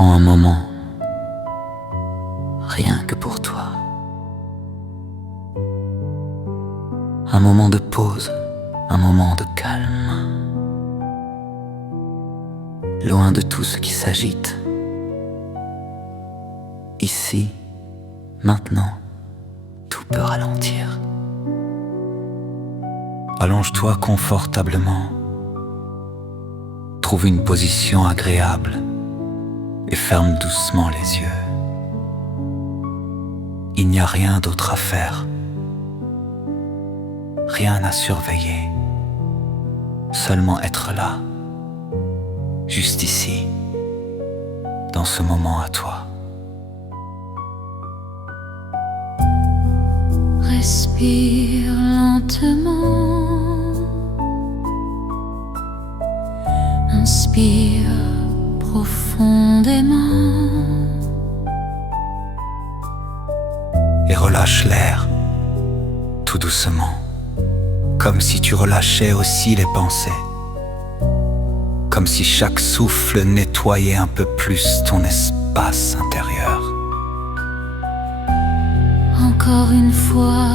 Prends un moment, rien que pour toi. Un moment de pause, un moment de calme. Loin de tout ce qui s'agite. Ici, maintenant, tout peut ralentir. Allonge-toi confortablement. Trouve une position agréable et ferme doucement les yeux. Il n'y a rien d'autre à faire, rien à surveiller, seulement être là, juste ici, dans ce moment à toi. Respire lentement, inspire profondément et relâche l'air, tout doucement, comme si tu relâchais aussi les pensées, comme si chaque souffle nettoyait un peu plus ton espace intérieur. Encore une fois,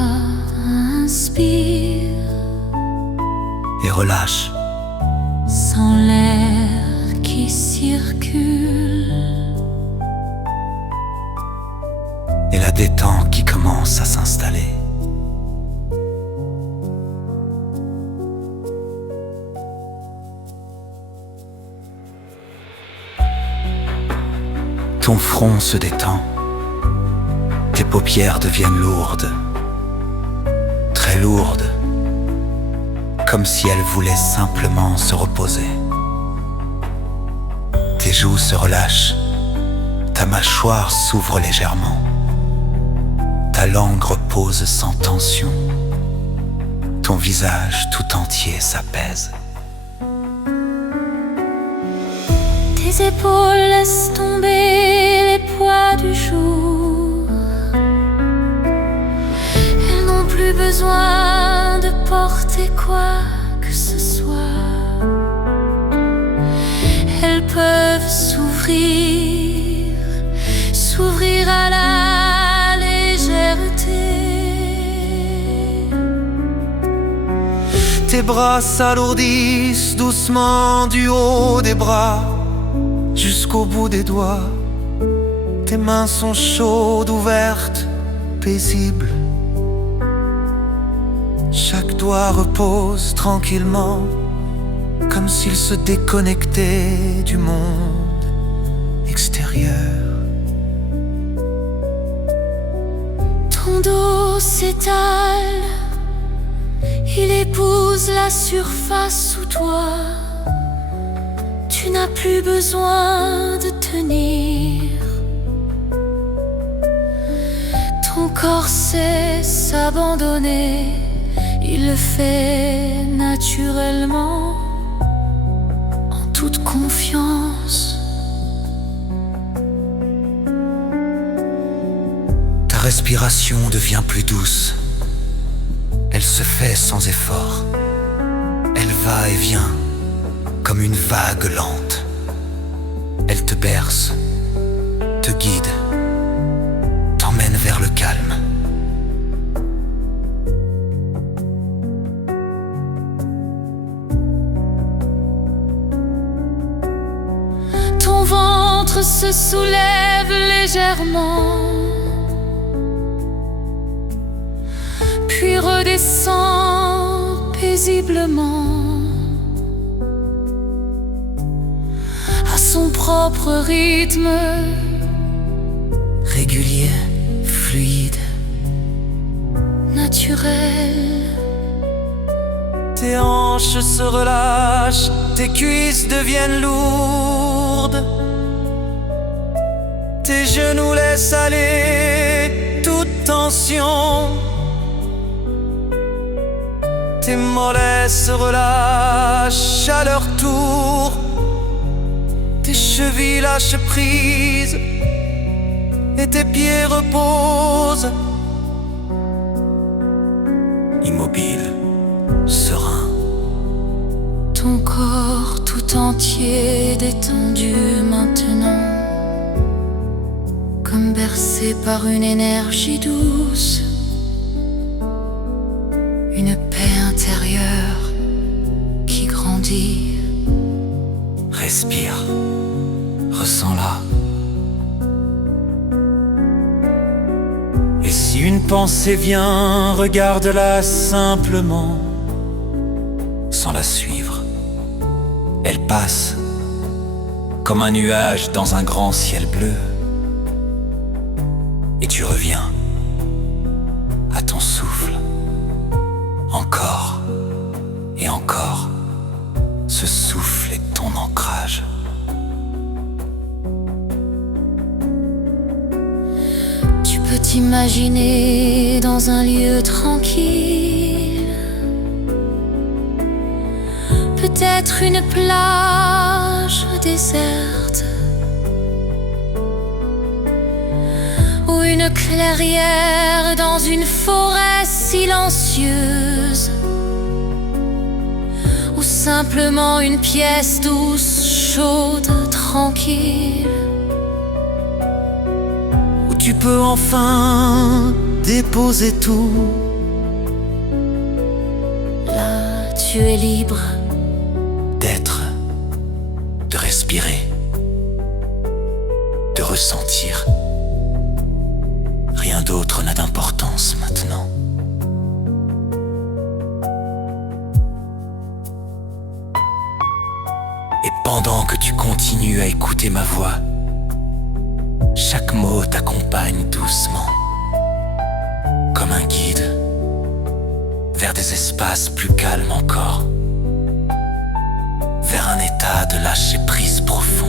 inspire Et relâche, sans l'air qui circule et la détente qui commence à s'installer. Ton front se détend, tes paupières deviennent lourdes, très lourdes, comme si elles voulaient simplement se reposer. Tes joues se relâchent, ta mâchoire s'ouvre légèrement, ta langue repose sans tension, ton visage tout entier s'apaise. tes épaules laissent tomber les poids du jour. Elles n'ont plus besoin de porter quoi que ce soit. Elles peuvent s'ouvrir, s'ouvrir à la légèreté. Tes bras s'alourdissent doucement du haut des bras jusqu'au bout des doigts. Tes mains sont chaudes, ouvertes, paisibles. Chaque doigt repose tranquillement, comme s'il se déconnectait du monde extérieur. Ton dos s'étale, il épouse la surface sous toi. Tu n'as plus besoin de tenir. Ton corps sait s'abandonner, il le fait naturellement, en toute confiance. Ta respiration devient plus douce. Elle se fait sans effort. Elle va et vient comme une vague lente. Elle te berce, te guide, t'emmène vers le calme. Ton ventre se soulève légèrement, puis redescend paisiblement à son propre rythme, Régulier, fluide, naturel. tes hanches se relâchent, tes cuisses deviennent lourdes. Tes genoux laissent aller toute tension. Tes mollets se relâchent à leur tour. Tes chevilles lâchent prise et tes pieds reposent. Immobile, serein. Ton corps tout entier détendu maintenant. traversé par une énergie douce, une paix intérieure qui grandit. Respire, ressens-la. Et si une pensée vient, regarde-la simplement, sans la suivre. Elle passe comme un nuage dans un grand ciel bleu. Et tu reviens à ton souffle, encore et encore. Ce souffle est ton ancrage. Tu peux t'imaginer dans un lieu tranquille, peut-être une plage déserte, ou une clairière dans une forêt silencieuse, ou simplement une pièce douce, chaude, tranquille. Où tu peux enfin déposer tout. Là, tu es libre D'être, de respirer, de ressentir. Rien d'autre n'a d'importance maintenant. Et pendant que tu continues à écouter ma voix, chaque mot t'accompagne doucement, comme un guide, vers des espaces plus calmes encore, vers un état de lâcher-prise profond.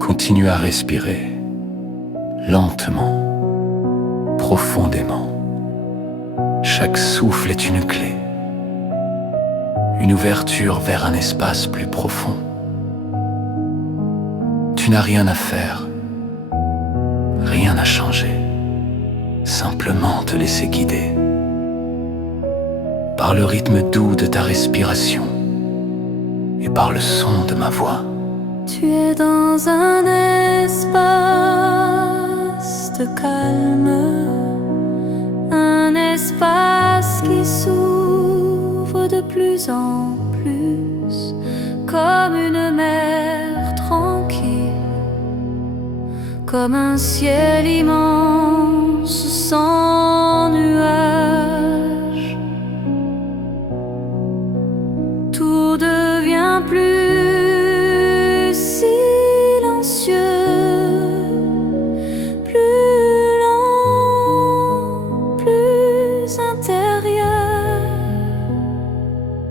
Continue à respirer, lentement, profondément. Chaque souffle est une clé, une ouverture vers un espace plus profond. Tu n'as rien à faire, rien à changer, simplement te laisser guider par le rythme doux de ta respiration et par le son de ma voix. Tu es dans un espace de calme, un espace qui s'ouvre de plus en plus, comme une mer tranquille, comme un ciel immense sans nuages. Tout devient plus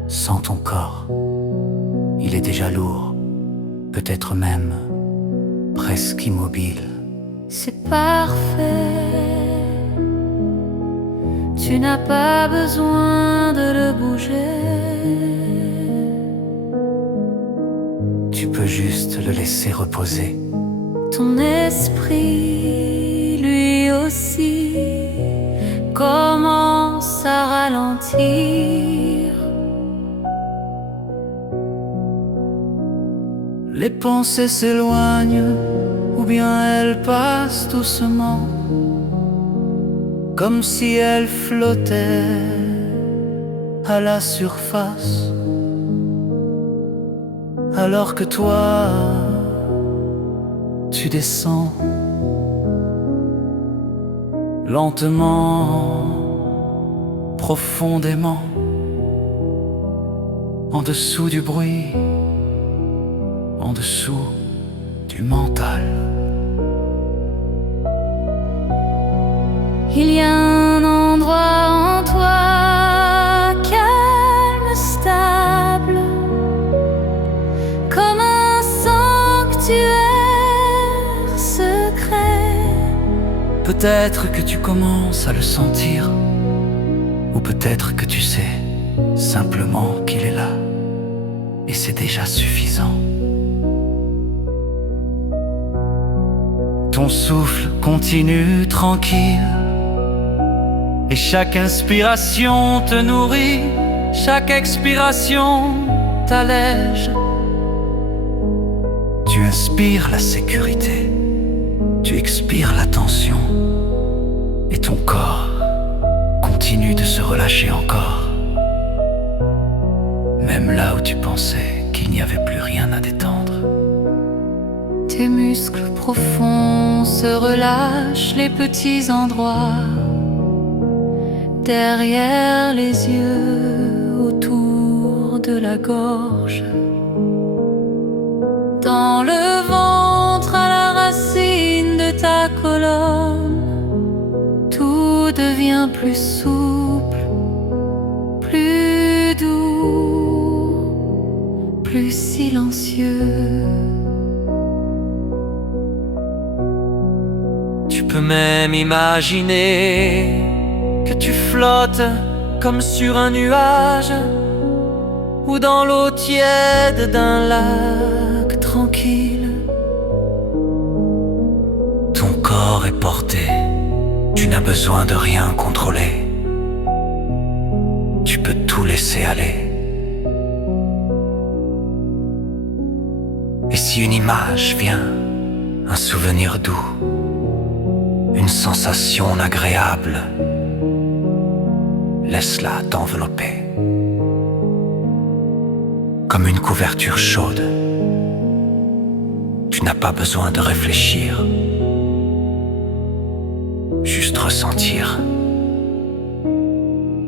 Sens ton corps, il est déjà lourd, peut-être même presque immobile. C'est parfait, tu n'as pas besoin de le bouger. Tu peux juste le laisser reposer. Ton esprit, lui aussi, commence à ralentir. Les pensées s'éloignent, ou bien elles passent doucement, comme si elles flottaient à la surface, alors que toi, tu descends lentement, profondément, en dessous du bruit, en dessous du mental. Il y a un endroit en toi calme, stable, comme un sanctuaire secret, peut-être que tu commences à le sentir, ou peut-être que tu sais simplement qu'il est là, et c'est déjà suffisant. Ton souffle continue tranquille, et chaque inspiration te nourrit, chaque expiration t'allège. Tu inspires la sécurité, tu expires la tension, et ton corps continue de se relâcher encore, même là où tu pensais qu'il n'y avait plus rien à détendre. Tes muscles profonds se relâchent, les petits endroits derrière les yeux, autour de la gorge, dans le ventre, à la racine de ta colonne. Tout devient plus souple, plus doux, plus silencieux. Tu peux même imaginer que tu flottes comme sur un nuage, ou dans l'eau tiède d'un lac tranquille. Ton corps est porté, tu n'as besoin de rien contrôler. Tu peux tout laisser aller. Et si une image vient, un souvenir doux, une sensation agréable, laisse-la t'envelopper comme une couverture chaude. Tu n'as pas besoin de réfléchir, juste ressentir,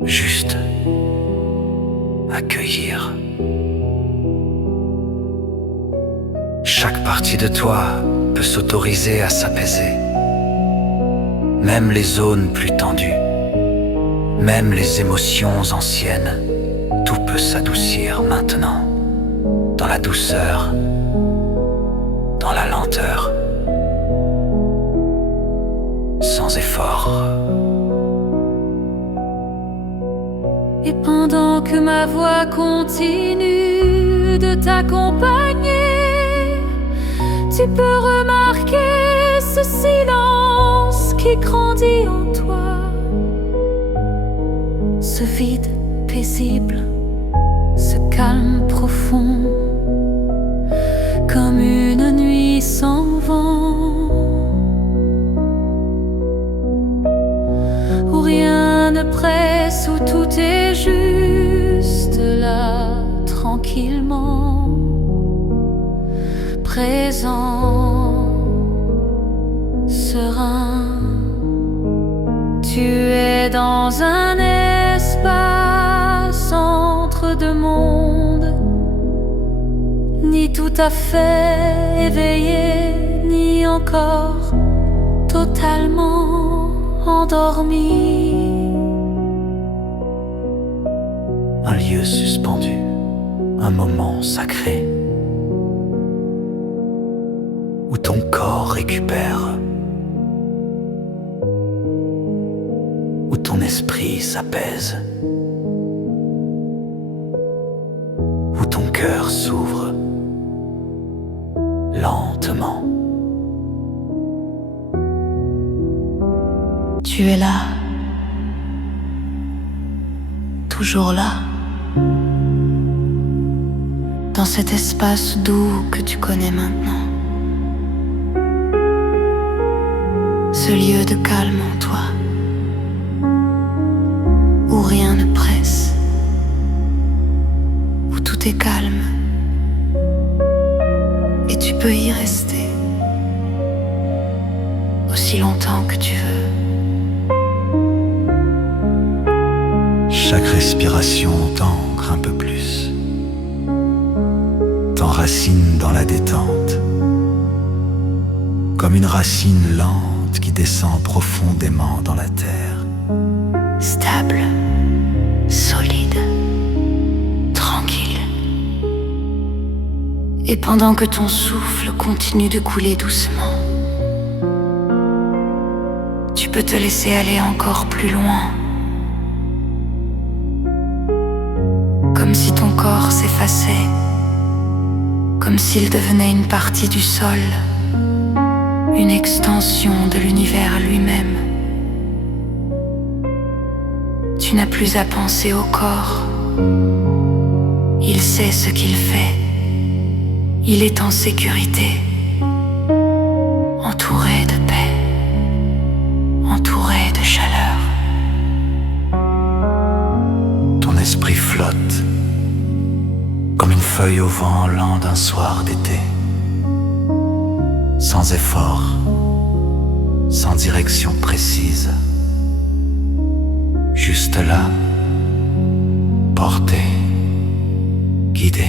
juste accueillir. Chaque partie de toi peut s'autoriser à s'apaiser, même les zones plus tendues, même les émotions anciennes. Tout peut s'adoucir maintenant, dans la douceur, dans la lenteur, sans effort. Et pendant que ma voix continue de t'accompagner, tu peux remarquer ce silence qui grandit en toi, ce vide paisible, ce calme profond, comme une nuit sans vent, où rien ne presse, où tout est juste là, tranquillement présent, serein. Tu es dans un espace entre deux mondes, ni tout à fait éveillé, ni encore totalement endormi. Un lieu suspendu, un moment sacré, où ton corps récupère, où ton esprit s'apaise, où ton cœur s'ouvre lentement. Tu es là, toujours là, dans cet espace doux que tu connais maintenant, ce lieu de calme en toi, où rien ne presse, où tout est calme, et tu peux y rester aussi longtemps que tu veux. Chaque respiration t'ancre un peu plus, t'enracine dans la détente, comme une racine lente qui descend profondément dans la terre. Stable, solide, tranquille. Et pendant que ton souffle continue de couler doucement, tu peux te laisser aller encore plus loin. Comme si ton corps s'effaçait, comme s'il devenait une partie du sol, une extension de l'univers lui-même. Tu n'as plus à penser au corps. Il sait ce qu'il fait. Il est en sécurité, entouré de paix, entouré de chaleur. Ton esprit flotte comme une feuille au vent lent d'un soir d'été, sans effort, sans direction précise, juste là, porté, guidé.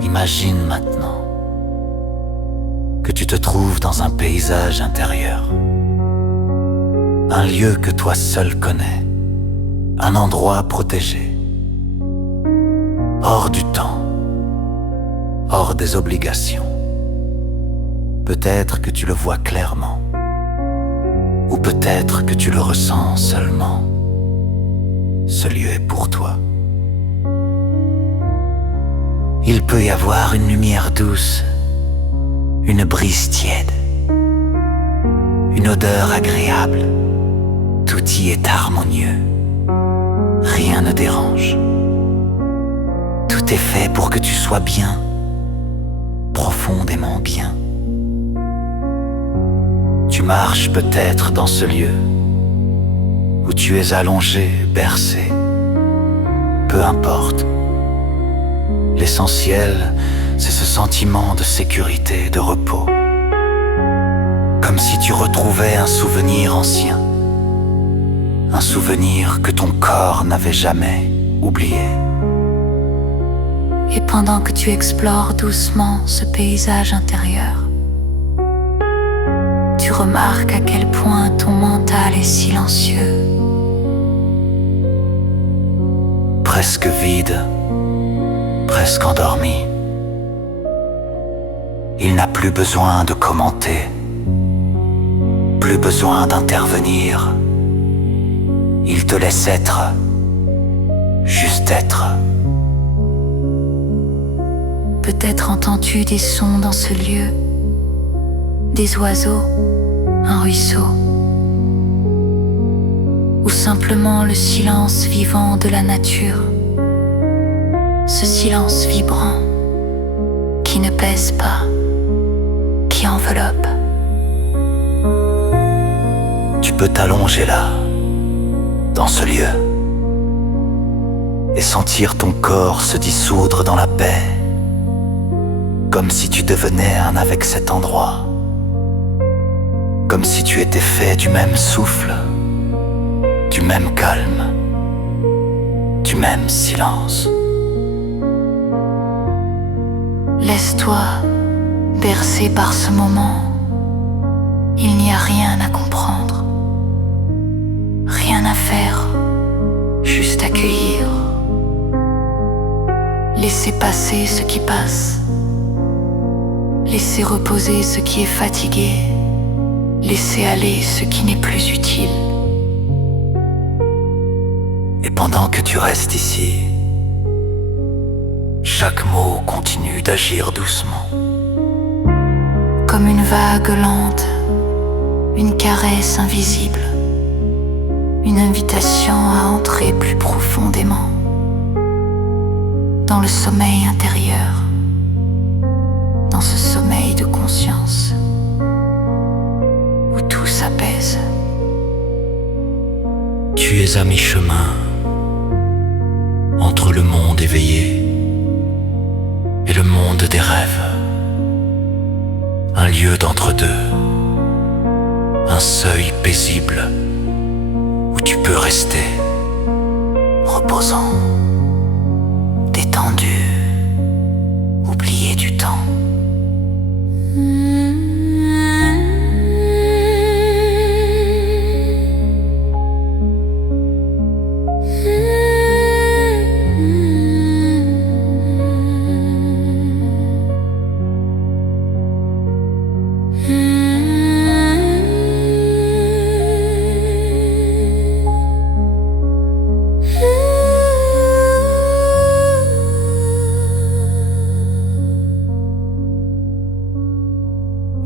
Imagine maintenant que tu te trouves dans un paysage intérieur, un lieu que toi seul connais, un endroit protégé, hors du temps, hors des obligations. Peut-être que tu le vois clairement, ou peut-être que tu le ressens seulement. Ce lieu est pour toi. Il peut y avoir une lumière douce, une brise tiède, une odeur agréable. Tout y est harmonieux. Rien ne dérange. Tout est fait pour que tu sois bien, profondément bien. Tu marches peut-être dans ce lieu où tu es allongé, bercé. Peu importe. L'essentiel, c'est ce sentiment de sécurité, de repos. Comme si tu retrouvais un souvenir ancien. Un souvenir que ton corps n'avait jamais oublié. Et pendant que tu explores doucement ce paysage intérieur, tu remarques à quel point ton mental est silencieux. Presque vide, presque endormi. Il n'a plus besoin de commenter, plus besoin d'intervenir. Il te laisse être, juste être. Peut-être entends-tu des sons dans ce lieu, des oiseaux, un ruisseau, ou simplement le silence vivant de la nature. Ce silence vibrant, qui ne pèse pas, qui enveloppe. Tu peux t'allonger là, dans ce lieu, et sentir ton corps se dissoudre dans la paix, comme si tu devenais un avec cet endroit, comme si tu étais fait du même souffle, du même calme, du même silence. Laisse-toi bercer par ce moment. Il n'y a rien à comprendre, rien à faire, juste accueillir. Laissez passer ce qui passe, laissez reposer ce qui est fatigué, laissez aller ce qui n'est plus utile. Et pendant que tu restes ici, chaque mot continue d'agir doucement. Comme une vague lente, une caresse invisible, une invitation à entrer plus profondément dans le sommeil intérieur, dans ce sommeil de conscience où tout s'apaise. Tu es à mi-chemin entre le monde éveillé et le monde des rêves. un lieu d'entre-deux, un seuil paisible où tu peux rester reposant, détendu, oublié du temps.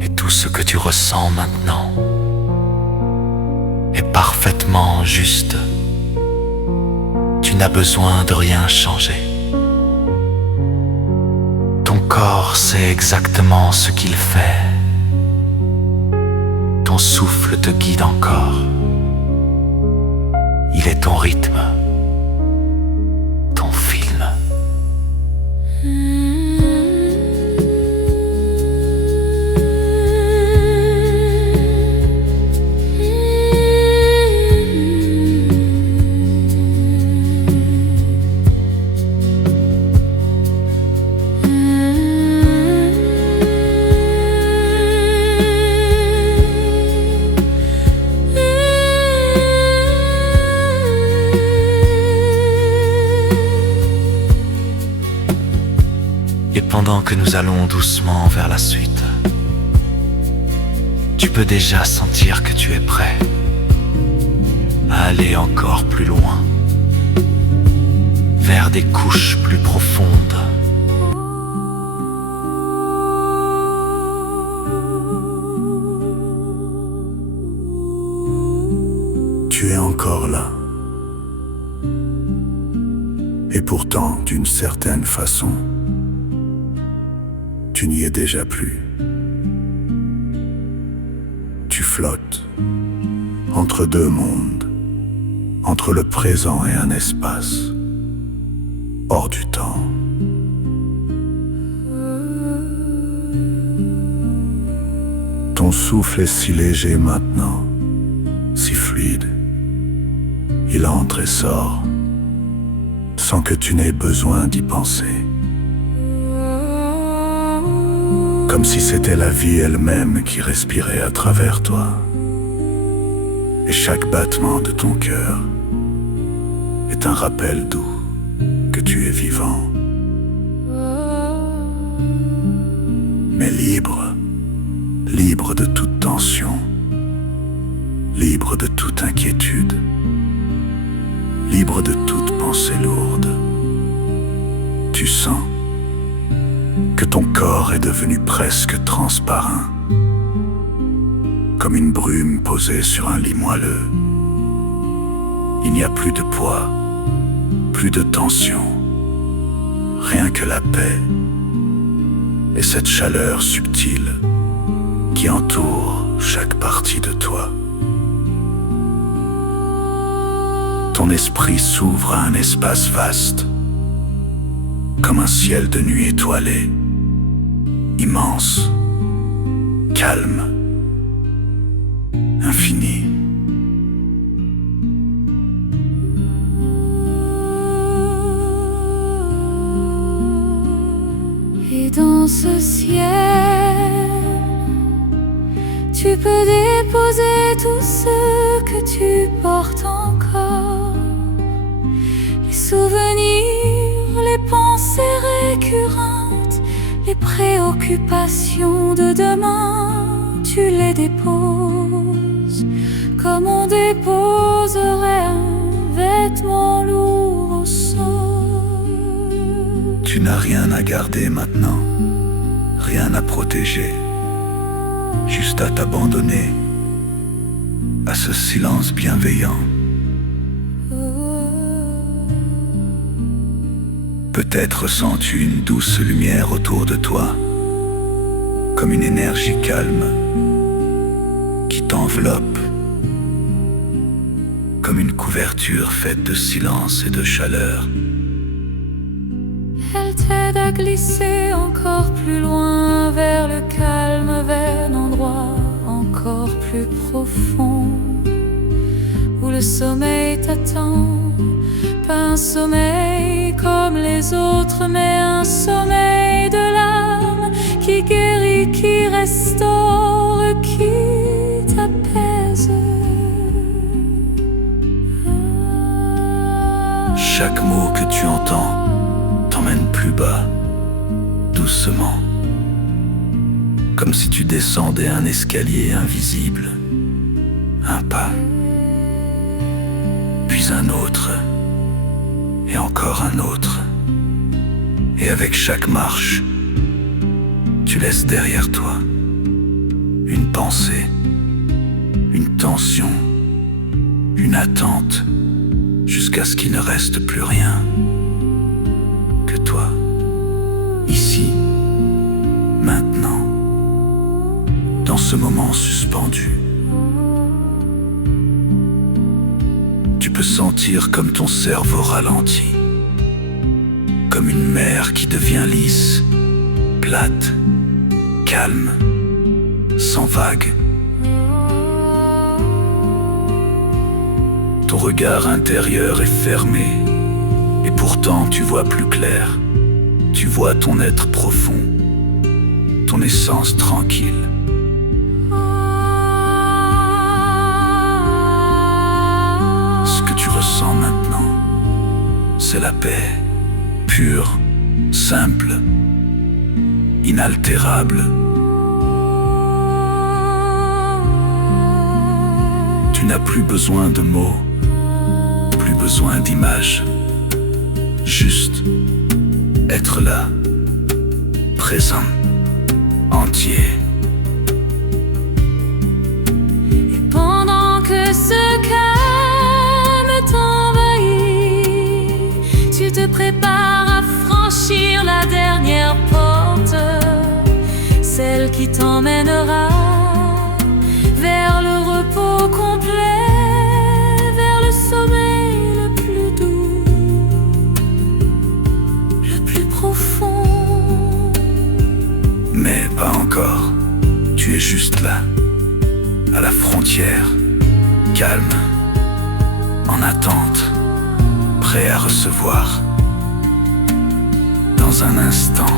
Et tout ce que tu ressens maintenant est parfaitement juste. Tu n'as besoin de rien changer. Ton corps sait exactement ce qu'il fait. Ton souffle te guide encore. Il est ton rythme, ton film. Et pendant que nous allons doucement vers la suite, tu peux déjà sentir que tu es prêt à aller encore plus loin, vers des couches plus profondes. Tu es encore là. Et pourtant, d'une certaine façon, tu n'y es déjà plus. Tu flottes entre deux mondes, entre le présent et un espace, hors du temps. Ton souffle est si léger maintenant, si fluide. Il entre et sort, sans que tu n'aies besoin d'y penser. Comme si c'était la vie elle-même qui respirait à travers toi. Et chaque battement de ton cœur est un rappel doux que tu es vivant. Mais libre, libre de toute tension, libre de toute inquiétude, libre de toute pensée lourde. Tu sens que ton corps est devenu presque transparent, comme une brume posée sur un lit moelleux. Il n'y a plus de poids, plus de tension, rien que la paix et cette chaleur subtile qui entoure chaque partie de toi. Ton esprit s'ouvre à un espace vaste, comme un ciel de nuit étoilé, immense, calme, infini. Et dans ce ciel, tu peux déposer tout ce que tu portes encore, les souvenirs, les pensées récurrentes, les préoccupations de demain, tu les déposes comme on déposerait un vêtement lourd au sol. Tu n'as rien à garder maintenant, rien à protéger, juste à t'abandonner à ce silence bienveillant. Peut-être sens-tu une douce lumière autour de toi, comme une énergie calme qui t'enveloppe, comme une couverture faite de silence et de chaleur. Elle t'aide à glisser encore plus loin vers le calme, vers un endroit encore plus profond où le sommeil t'attend. Pas un sommeil comme les autres, mais un sommeil de l'âme qui guérit, qui restaure, qui t'apaise. Chaque mot que tu entends t'emmène plus bas, doucement, comme si tu descendais un escalier invisible. Un pas, puis un autre, et encore un autre. Et avec chaque marche, tu laisses derrière toi une pensée, une tension, une attente, jusqu'à ce qu'il ne reste plus rien que toi, ici, maintenant, dans ce moment suspendu. Tu peux sentir comme ton cerveau ralentit, comme une mer qui devient lisse, plate, calme, sans vagues. Ton regard intérieur est fermé, et pourtant tu vois plus clair. Tu vois ton être profond, ton essence tranquille. Ce que tu ressens maintenant, c'est la paix, pure, simple, inaltérable. Tu n'as plus besoin de mots, plus besoin d'images, juste être là, présent, entier. Et pendant que ce calme t'envahit, tu te prépares à franchir la dernière porte, celle qui t'emmènera vers le repos complet, vers le sommeil le plus doux, le plus profond. Mais pas encore, tu es juste là, à la frontière, calme, en attente, prêt à recevoir. Dans un instant,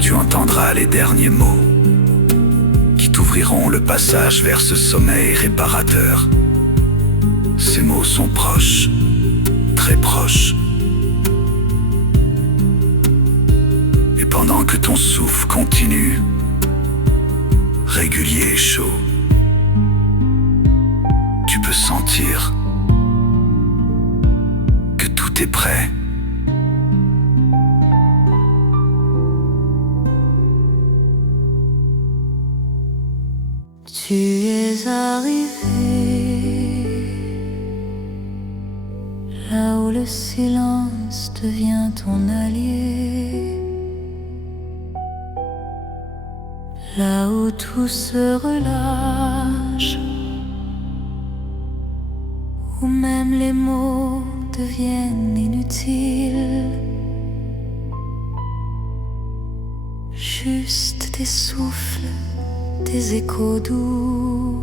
tu entendras les derniers mots qui t'ouvriront le passage vers ce sommeil réparateur. Ces mots sont proches, très proches. Et pendant que ton souffle continue, régulier et chaud, tu peux sentir que tout est prêt. Tu es arrivé là où le silence devient ton allié, là où tout se relâche, où même les mots deviennent inutiles, juste des souffles, des échos doux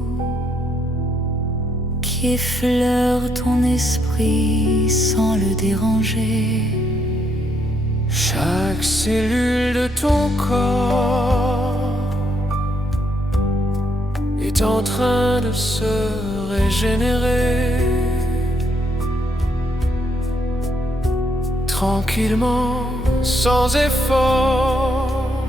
qui effleurent ton esprit sans le déranger. Chaque cellule de ton corps est en train de se régénérer tranquillement, sans effort,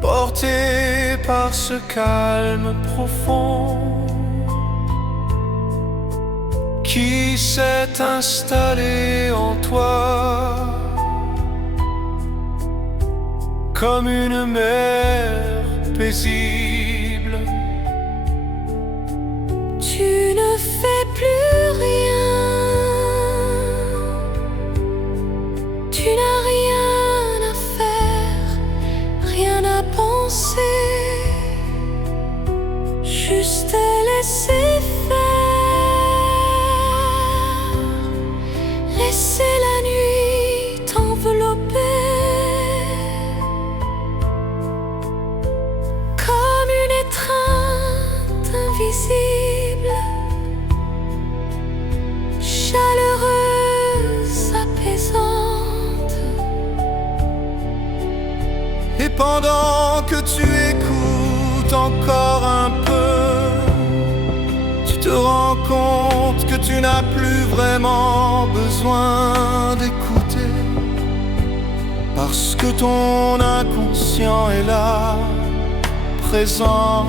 porté par ce calme profond qui s'est installé en toi comme une mer paisible. Tu ne fais plus rien, tu n'as rien à faire, rien à penser, juste laisser faire, laisser la nuit encore un peu, tu te rends compte que tu n'as plus vraiment besoin d'écouter, parce que ton inconscient est là, présent,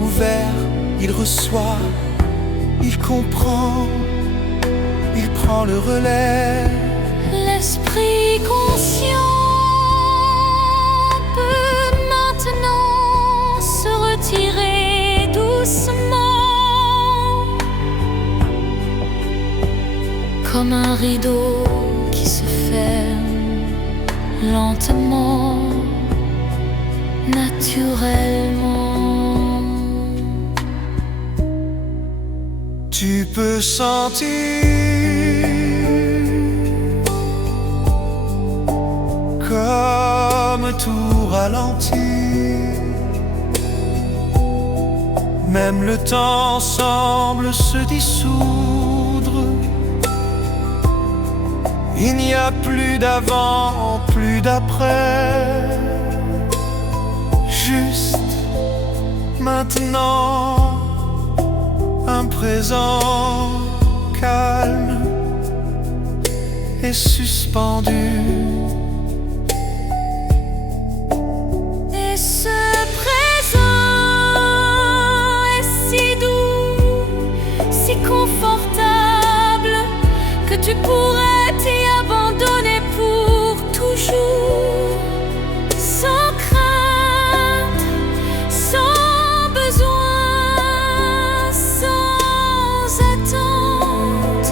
ouvert, il reçoit, il comprend, il prend le relais. L'esprit conscient peut maintenant se retirer doucement, comme un rideau qui se ferme lentement, naturellement. Tu peux sentir comme tout ralentit, même le temps semble se dissoudre. Il n'y a plus d'avant, plus d'après, juste maintenant, un présent calme et suspendu. Et ce présent est si doux, si confortable, que tu pourrais t'y abandonner pour toujours, sans crainte, sans besoin, sans attente.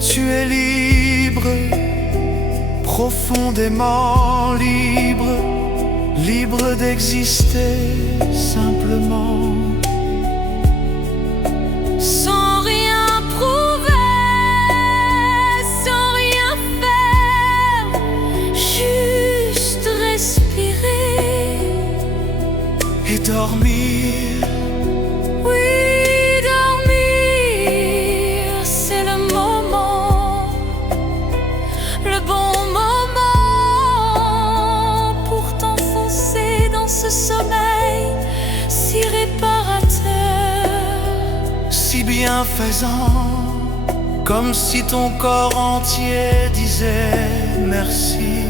Tu es libre, profondément libre, libre d'exister simplement, Sans rien prouver, sans rien faire, juste respirer. et dormir. Oui, dormir, c'est le moment, le bon moment pour t'enfoncer dans ce sommeil si réparateur. Si bienfaisant, comme si ton corps entier disait merci.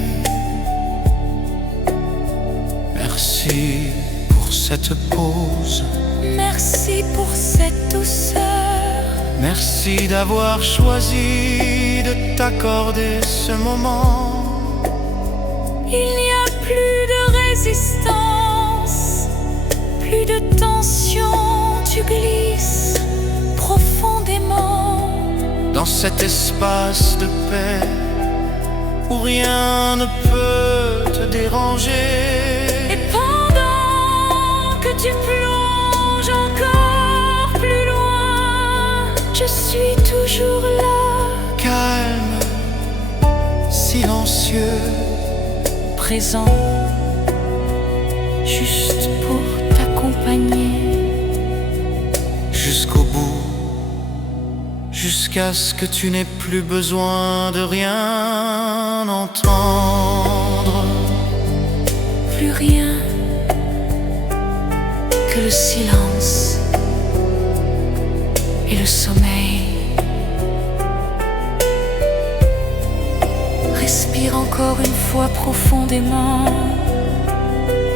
Merci pour cette pause, Merci pour cette douceur. merci d'avoir choisi de t'accorder ce moment. Il n'y a plus de résistance, plus de tension, tu glisses profondément Dans cet espace de paix où rien ne peut te déranger. et pendant que tu plonges encore plus loin, je suis toujours là, Calme, silencieux, présent, juste pour t'accompagner. jusqu'au bout, jusqu'à ce que tu n'aies plus besoin de rien entendre. Plus rien que le silence et le sommeil. Respire encore une fois profondément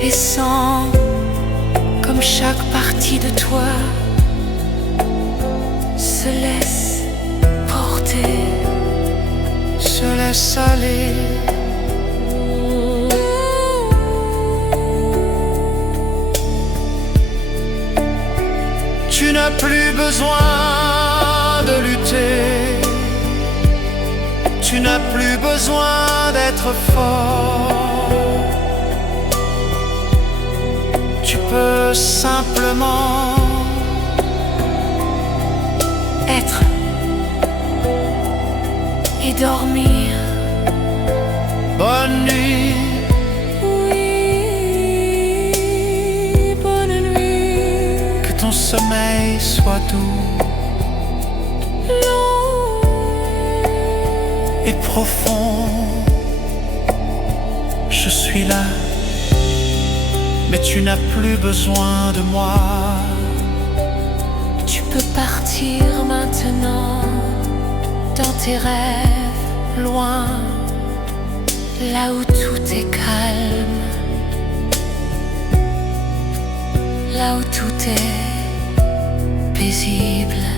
et sens comme chaque partie de toi se laisse porter, Se laisse aller. Tu n'as plus besoin de lutter, tu n'as plus besoin d'être fort. Tu peux simplement être et dormir. bonne nuit. Oui, bonne nuit. Que ton sommeil soit doux Long et profond. Je suis là mais tu n'as plus besoin de moi. Tu peux partir maintenant dans tes rêves, loin, là où tout est calme, là où tout est paisible.